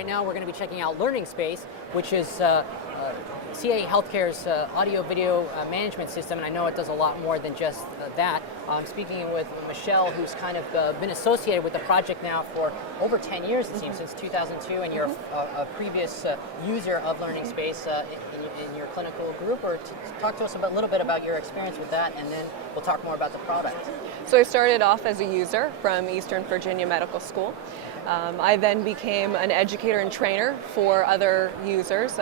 Right now we're going to be checking out LearningSpace, which is CAE Healthcare's audio-video management system, and I know it does a lot more than just that. I'm speaking with Michelle, who's kind of been associated with the project now for over 10 years, it seems, since 2002, and you're a previous user of LearningSpace in your clinical group. Or talk to us a little bit about your experience with that, and then we'll talk more about the product. So I started off as a user from Eastern Virginia Medical School. I then became an educator and trainer for other users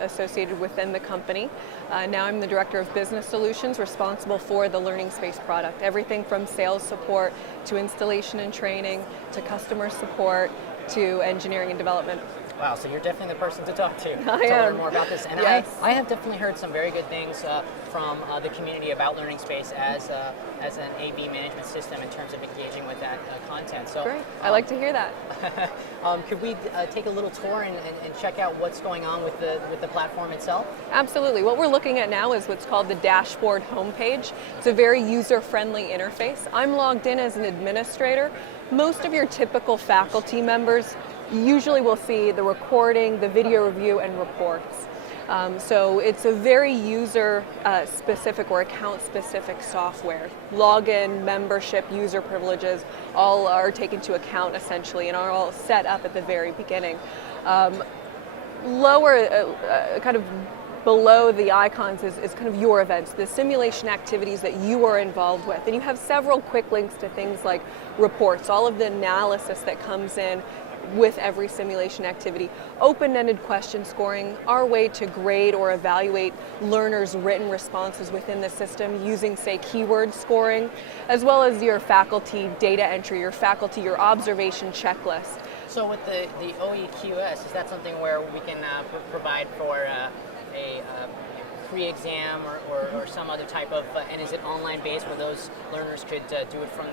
associated within the company. Now I'm the Director of Business Solutions, responsible for the LearningSpace product. Everything from sales support to installation and training to customer support to engineering and development. Wow, so you're definitely the person to talk to I am. learn more about this. And yes. I have definitely heard some very good things from the community about LearningSpace as an AV management system in terms of engaging with that content. So great. I like to hear that. Could we take a little tour and check out what's going on with the platform itself? Absolutely. What we're looking at now is what's called the dashboard homepage. It's a very user-friendly interface. I'm logged in as an administrator. Most of your typical faculty members usually will see the recording, the video review, and reports. So it's a very user-specific or account-specific software. Login, membership, user privileges, all are taken into account essentially and are all set up at the very beginning. Kind of below the icons is kind of your events, the simulation activities that you are involved with. And you have several quick links to things like reports, all of the analysis that comes in with every simulation activity, open-ended question scoring, our way to grade or evaluate learners' written responses within the system using, say, keyword scoring, as well as your faculty data entry, your observation checklist. So with the OEQS, is that something where we can provide for a pre-exam or some other type of, and is it online based where those learners could do it from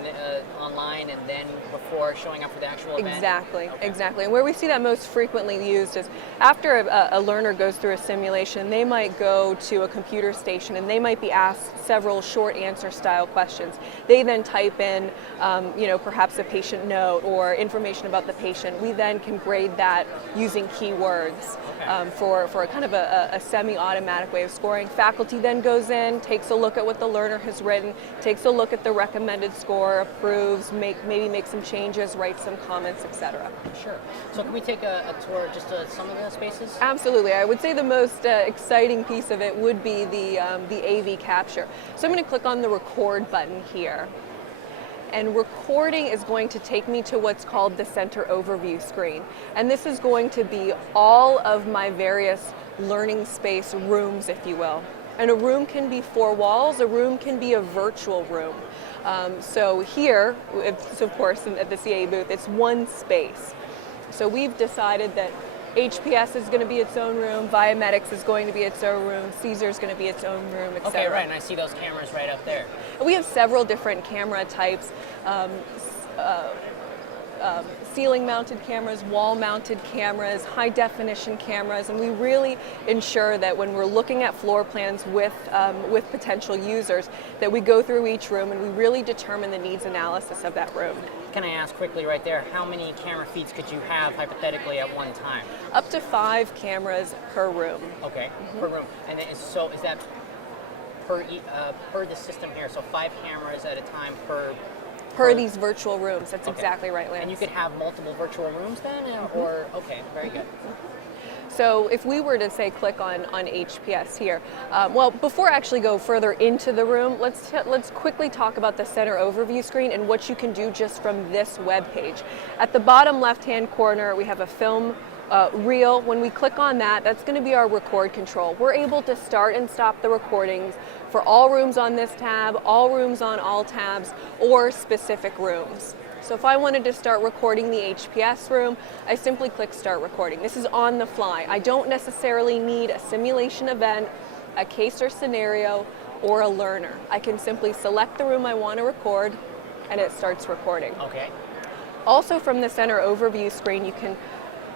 online and then before showing up for the actual event? Exactly, okay. Exactly. And where we see that most frequently used is after a learner goes through a simulation, they might go to a computer station and they might be asked several short answer style questions. They then type in, perhaps a patient note or information about the patient. We then can grade that using keywords for a kind of a semi-automatic way of scoring. Faculty then goes in, takes a look at what the learner has written, takes a look at the recommended score, approves, maybe make some changes, write some comments, etc. Sure. So can we take a tour of just some of the spaces? Absolutely. I would say the most exciting piece of it would be the AV capture. So I'm going to click on the record button here. And recording is going to take me to what's called the center overview screen. And this is going to be all of my various LearningSpace rooms, if you will. And a room can be 4 walls, a room can be a virtual room. So here, it's, of course, at the CAE booth, it's one space. So we've decided that HPS is going to be its own room, Biomedics is going to be its own room, Caesar is going to be its own room, etc. Okay, right, and I see those cameras right up there. We have several different camera types, ceiling-mounted cameras, wall-mounted cameras, high-definition cameras, and we really ensure that when we're looking at floor plans with potential users, that we go through each room and we really determine the needs analysis of that room. Can I ask quickly right there, how many camera feeds could you have hypothetically at one time? Up to 5 cameras per room. Okay, per room. And then is that per the system here? So 5 cameras at a time per these virtual rooms. That's exactly right, Lance. And you could have multiple virtual rooms then, or okay, very good. So if we were to say click on HPS here, well, before I actually go further into the room, let's quickly talk about the center overview screen and what you can do just from this web page. At the bottom left-hand corner, we have a film reel. When we click on that, that's going to be our record control. We're able to start and stop the recordings for all rooms on this tab, all rooms on all tabs, or specific rooms. So if I wanted to start recording the HPS room, I simply click Start Recording. This is on the fly. I don't necessarily need a simulation event, a case or scenario, or a learner. I can simply select the room I want to record, and it starts recording. Okay. Also from the center overview screen, you can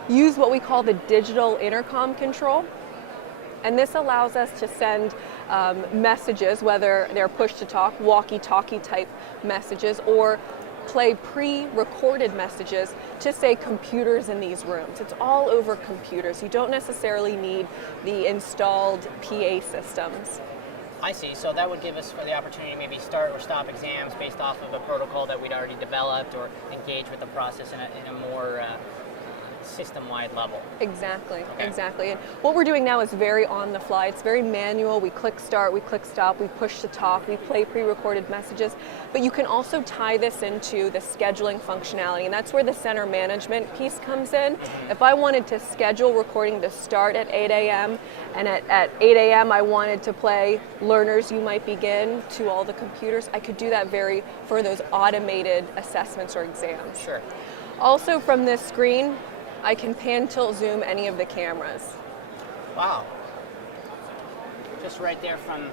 use what we call the digital intercom control. And this allows us to send messages, whether they're push-to-talk, walkie-talkie type messages, or play pre-recorded messages to, say, computers in these rooms. It's all over computers. You don't necessarily need the installed PA systems. I see. So that would give us the opportunity to maybe start or stop exams based off of a protocol that we'd already developed, or engage with the process in a more system-wide level. Exactly, Okay. exactly. And what we're doing now is very on the fly. It's very manual. We click start, we click stop, we push to talk, we play pre-recorded messages. But you can also tie this into the scheduling functionality, and that's where the center management piece comes in. Mm-hmm. If I wanted to schedule recording to start at 8 a.m. and at 8 a.m. I wanted to play Learners You Might Begin to all the computers, I could do that for those automated assessments or exams. Sure. Also from this screen, I can pan, tilt, zoom any of the cameras. Wow. Just right there from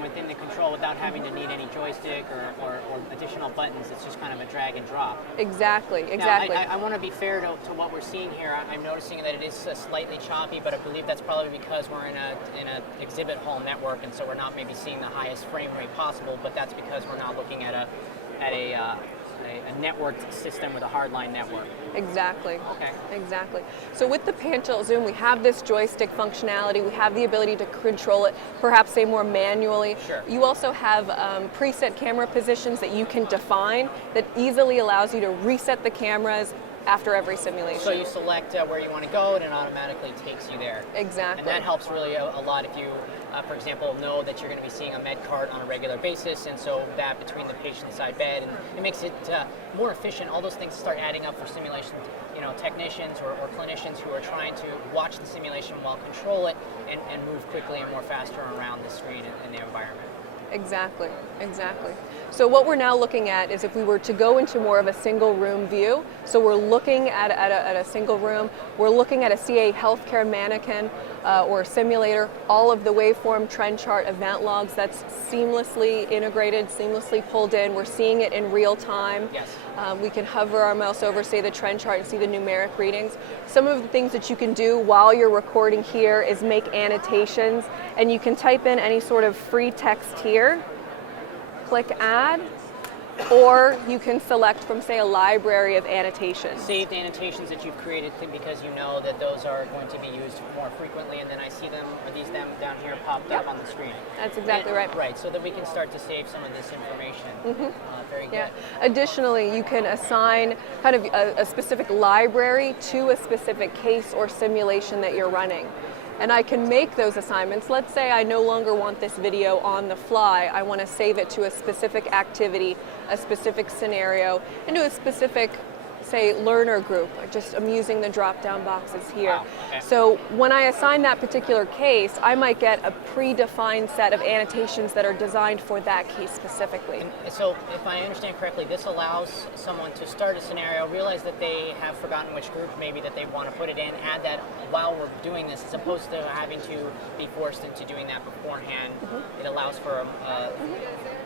within the control without having to need any joystick or additional buttons. It's just kind of a drag and drop. Exactly, exactly. Now, I want to be fair to what we're seeing here. I'm noticing that it is slightly choppy, but I believe that's probably because we're in an exhibit hall network, and so we're not maybe seeing the highest frame rate possible, but that's because we're not looking at a networked system with a hardline network. Exactly. Okay. Exactly. So with the pan, tilt, zoom, we have this joystick functionality. We have the ability to control it, perhaps say more manually. Sure. You also have preset camera positions that you can define that easily allows you to reset the cameras after every simulation. So you select where you want to go, and it automatically takes you there. Exactly. And that helps really a lot if you, for example, know that you're going to be seeing a med cart on a regular basis, and so that between the patient side bed, and it makes it more efficient. All those things start adding up for simulation, technicians or clinicians who are trying to watch the simulation while control it and move quickly and more faster around the screen and the environment. Exactly, exactly. So what we're now looking at is if we were to go into more of a single room view, so we're looking at a single room, we're looking at a CAE Healthcare mannequin or simulator, all of the waveform, trend chart, event logs, that's seamlessly integrated, seamlessly pulled in. We're seeing it in real time. Yes. We can hover our mouse over, say, the trend chart and see the numeric readings. Some of the things that you can do while you're recording here is make annotations, and you can type in any sort of free text here, click add, or you can select from, say, a library of annotations. Saved annotations that you've created because you know that those are going to be used more frequently, and then I see them down here popped up on the screen. That's exactly right. Right, so that we can start to save some of this information. Very good. Yeah. Additionally, you can assign kind of a specific library to a specific case or simulation that you're running. And I can make those assignments. Let's say I no longer want this video on the fly. I want to save it to a specific activity, a specific scenario, and to a specific, say, learner group. I'm using the drop-down boxes here. Wow. Okay. So when I assign that particular case, I might get a predefined set of annotations that are designed for that case specifically. And so if I understand correctly, this allows someone to start a scenario, realize that they have forgotten which group maybe that they want to put it in, add that while we're doing this, as opposed to having to be forced into doing that beforehand. It allows for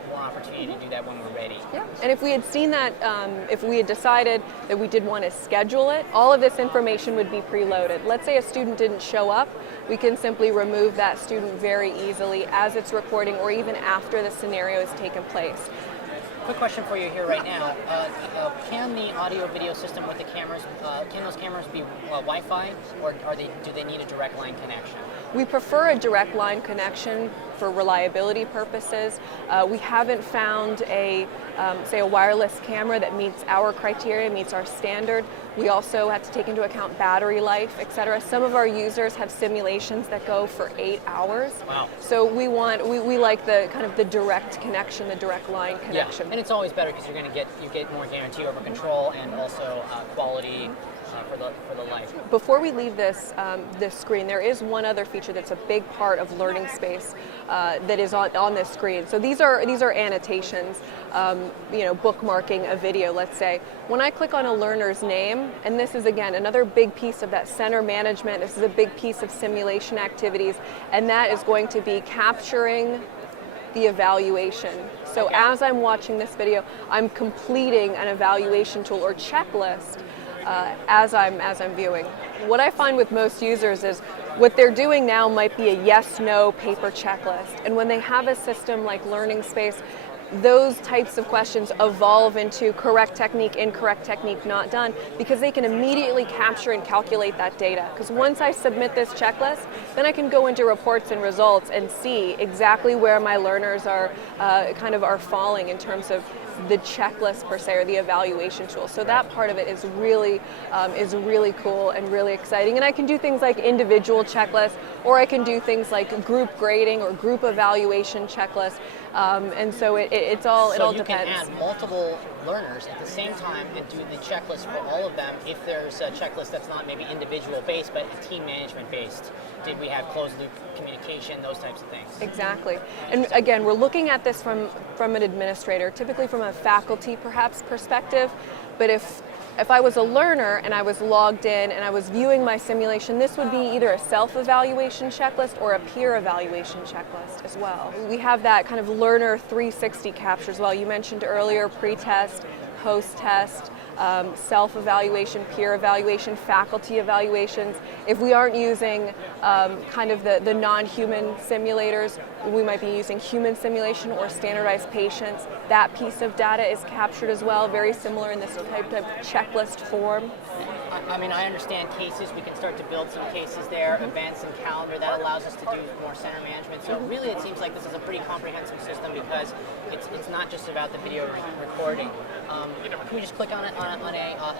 more opportunity to do that when we're ready. Yeah, and if we had seen that, if we had decided that we did want to schedule it, all of this information would be preloaded. Let's say a student didn't show up, we can simply remove that student very easily as it's recording or even after the scenario has taken place. Quick question for you here right now. Can the audio-video system with the cameras, can those cameras be Wi-Fi, or do they need a direct line connection? We prefer a direct line connection for reliability purposes. We haven't found say a wireless camera that meets our criteria, meets our standard. We also have to take into account battery life, etc. Some of our users have simulations that go for 8 hours. Wow. So we like the kind of the direct connection, the direct line connection. Yeah. And it's always better because you get more guarantee over control and also quality for the life. Before we leave this screen, there is one other feature that's a big part of LearningSpace that is on this screen. So these are annotations, bookmarking a video, let's say. When I click on a learner's name, and this is again another big piece of that center management, this is a big piece of simulation activities, and that is going to be capturing the evaluation. So as I'm watching this video, I'm completing an evaluation tool or checklist as I'm viewing. What I find with most users is what they're doing now might be a yes/no paper checklist, and when they have a system like LearningSpace, those types of questions evolve into correct technique, incorrect technique, not done, because they can immediately capture and calculate that data. Because once I submit this checklist, then I can go into reports and results and see exactly where my learners are are falling in terms of the checklist per se, or the evaluation tool. So that part of it is really cool and really exciting. And I can do things like individual checklists, or I can do things like group grading or group evaluation checklists. And so it all depends. You can add multiple learners at the same time and do the checklist for all of them if there's a checklist that's not maybe individual based but team management based. Did we have closed loop communication, those types of things? Exactly. And again, we're looking at this from an administrator, typically from a faculty perhaps perspective, but if I was a learner and I was logged in and I was viewing my simulation, this would be either a self-evaluation checklist or a peer evaluation checklist as well. We have that kind of learner 360 capture as well. You mentioned earlier pre-test, post-test, self-evaluation, peer evaluation, faculty evaluations. If we aren't using the non-human simulators, we might be using human simulation or standardized patients. That piece of data is captured as well, very similar in this type of checklist form. I mean, I understand cases. We can start to build some cases there, events and calendar. That allows us to do more center management. So really, it seems like this is a pretty comprehensive system because it's not just about the video recording. Can we just click on a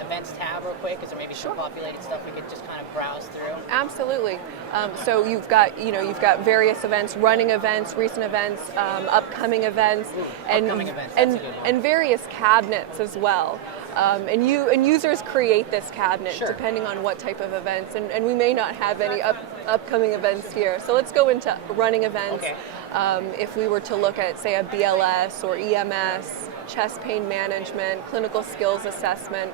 events tab real quick? Is there maybe some populated stuff we could just kind of browse through? Absolutely. So you've got various events, running events, recent events, upcoming events, and various cabinets as well. And users create this cabinet depending on what type of events, and we may not have any upcoming events here. So let's go into running events. Okay. If we were to look at, say, a BLS or EMS, chest pain management, clinical skills assessment,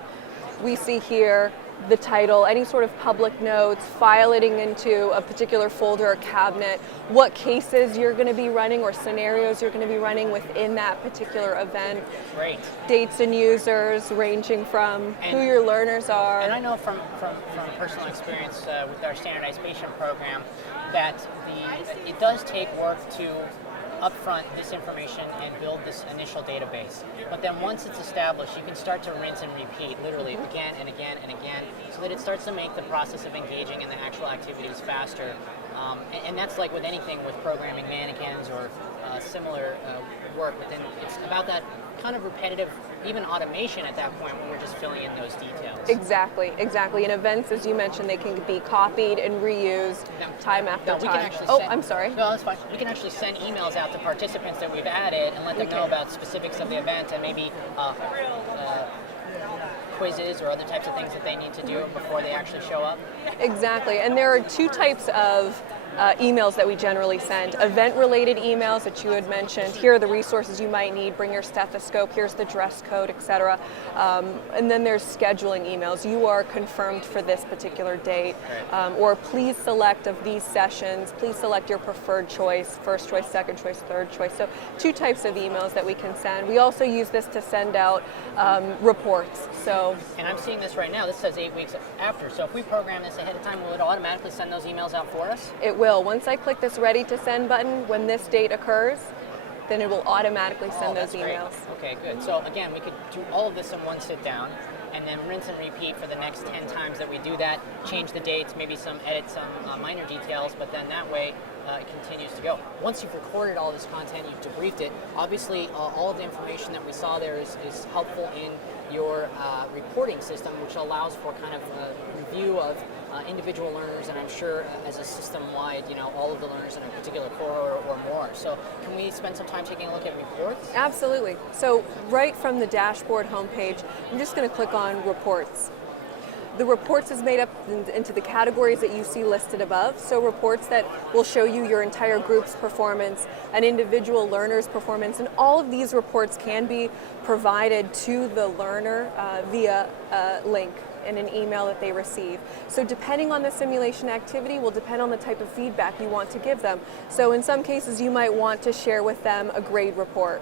we see here the title, any sort of public notes, filing into a particular folder or cabinet, what cases you're going to be running or scenarios you're going to be running within that particular event. Great. Dates and users ranging from who your learners are. And I know from personal experience with our standardized patient program that it does take work to upfront this information and build this initial database. But then once it's established, you can start to rinse and repeat, literally again and again and again, so that it starts to make the process of engaging in the actual activities faster. And that's like with anything with programming mannequins or similar work within, it's about that kind of repetitive, even automation at that point when we're just filling in those details. Exactly. In events, as you mentioned, they can be copied and reused time after time. I'm sorry. No, that's fine. We can actually send emails out to participants that we've added and let them know about specifics of the event and maybe quizzes or other types of things that they need to do before they actually show up. Exactly, and there are two types of emails that we generally send. Event-related emails that you had mentioned. Here are the resources you might need. Bring your stethoscope. Here's the dress code, etc. And then there's scheduling emails. You are confirmed for this particular date. Or please select of these sessions. Please select your preferred choice, first choice, second choice, third choice. So two types of emails that we can send. We also use this to send out reports. And I'm seeing this right now. This says 8 weeks after. So if we program this ahead of time, will it automatically send those emails out for us? It will. Once I click this ready to send button, when this date occurs, then it will automatically send those emails. Great. Okay, good. So again, we could do all of this in one sit down and then rinse and repeat for the next 10 times that we do that, change the dates, maybe edit some minor details, but then that way it continues to go. Once you've recorded all this content, you've debriefed it, obviously all of the information that we saw there is helpful in your reporting system, which allows for kind of a review of individual learners, and I'm sure as a system-wide, all of the learners in a particular cohort or more. So can we spend some time taking a look at reports? Absolutely. So right from the dashboard homepage, I'm just going to click on reports. The reports is made up into the categories that you see listed above. So reports that will show you your entire group's performance, an individual learner's performance, and all of these reports can be provided to the learner via a link in an email that they receive. So depending on the simulation activity will depend on the type of feedback you want to give them. So in some cases you might want to share with them a grade report.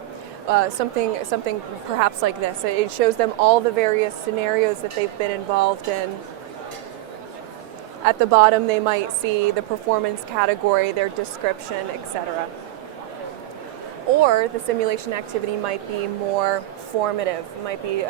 Something perhaps like this. It shows them all the various scenarios that they've been involved in. At the bottom they might see the performance category, their description, etc. or the simulation activity might be more formative, might be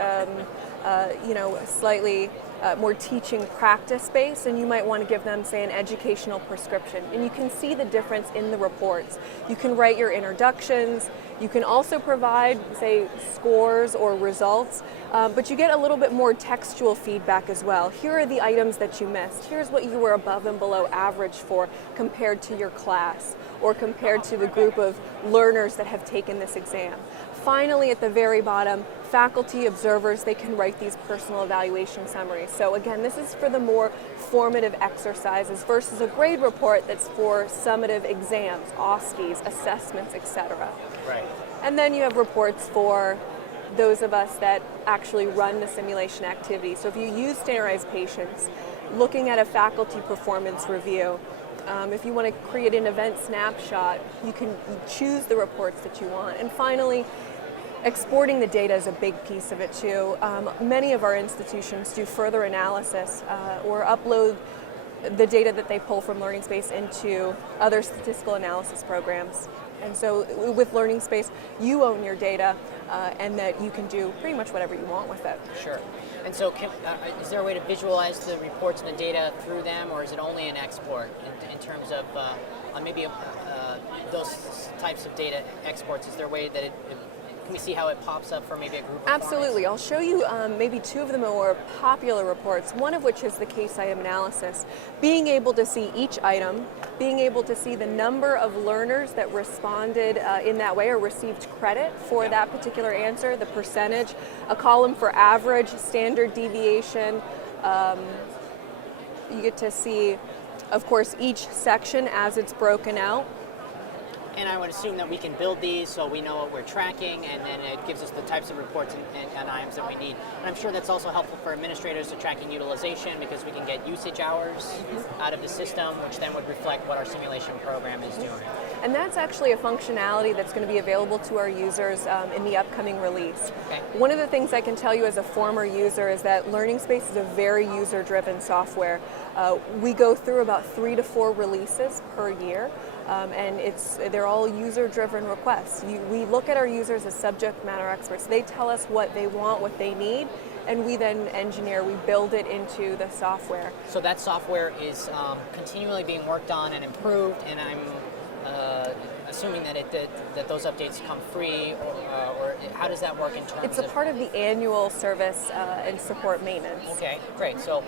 slightly more teaching practice based, and you might want to give them, say, an educational prescription. And you can see the difference in the reports. You can write your introductions. You can also provide, say, scores or results, but you get a little bit more textual feedback as well. Here are the items that you missed. Here's what you were above and below average for compared to your class or compared to the group of learners that have taken this exam. Finally, at the very bottom, faculty observers, they can write these personal evaluation summaries. So again, this is for the more formative exercises versus a grade report that's for summative exams, OSCEs, assessments, etc. Right. And then you have reports for those of us that actually run the simulation activity. So if you use standardized patients, looking at a faculty performance review, if you want to create an event snapshot, you can choose the reports that you want. And finally, exporting the data is a big piece of it too. Many of our institutions do further analysis or upload the data that they pull from LearningSpace into other statistical analysis programs. And so with LearningSpace, you own your data and that you can do pretty much whatever you want with it. Sure. And so is there a way to visualize the reports and the data through them, or is it only an export in terms of maybe those types of data exports? Is there a way that can we see how it pops up for maybe a group of Absolutely. clients? I'll show you maybe two of the more popular reports, one of which is the case item analysis. Being able to see each item, being able to see the number of learners that responded in that way or received credit for that particular answer, the percentage, a column for average, standard deviation. You get to see, of course, each section as it's broken out. And I would assume that we can build these so we know what we're tracking, and then it gives us the types of reports and items that we need. And I'm sure that's also helpful for administrators to tracking utilization, because we can get usage hours out of the system, which then would reflect what our simulation program is doing. And that's actually a functionality that's going to be available to our users in the upcoming release. Okay. One of the things I can tell you as a former user is that LearningSpace is a very user-driven software. We go through about 3 to 4 releases per year. And they're all user-driven requests. We look at our users as subject matter experts. They tell us what they want, what they need, and we then engineer, we build it into the software. So that software is continually being worked on and improved, and I'm assuming that those updates come free, or how does that work in terms of... It's a part of the annual service and support maintenance. Okay, great. So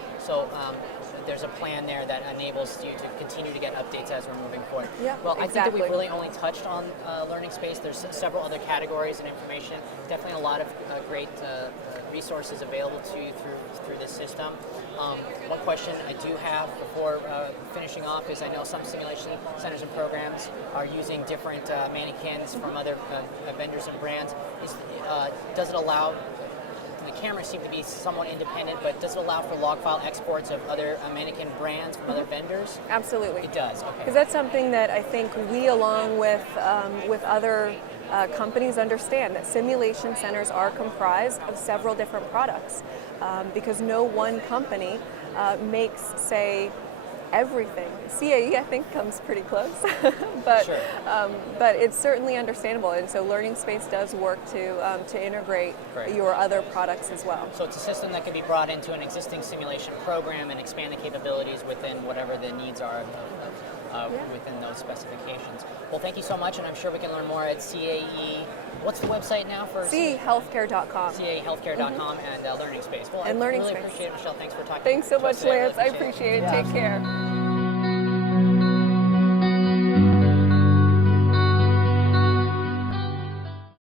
there's a plan there that enables you to continue to get updates as we're moving forward. Yeah, well, exactly. I think that we've really only touched on LearningSpace. There's several other categories and information. Definitely a lot of great resources available to you through this system. One question I do have before finishing off is, I know some simulation centers and programs are using different mannequins from other vendors and brands. Does it allow... The cameras seem to be somewhat independent, but does it allow for log file exports of other mannequin brands from other vendors? Absolutely. It does, okay. Because that's something that I think we, along with other companies, understand, that simulation centers are comprised of several different products, because no one company makes, say, everything. CAE, I think, comes pretty close, but sure. But it's certainly understandable, and so LearningSpace does work to integrate Great. your other products as well. So it's a system that can be brought into an existing simulation program and expand the capabilities within whatever the needs are within those specifications. Well, thank you so much, and I'm sure we can learn more at CAE. What's the website now for CAEHealthcare.com. CAEHealthcare.com and LearningSpace. Well, And I really LearningSpace. appreciate it, Michelle. Thanks for talking. Thanks so to us much, today. Lance. I appreciate it. Take care.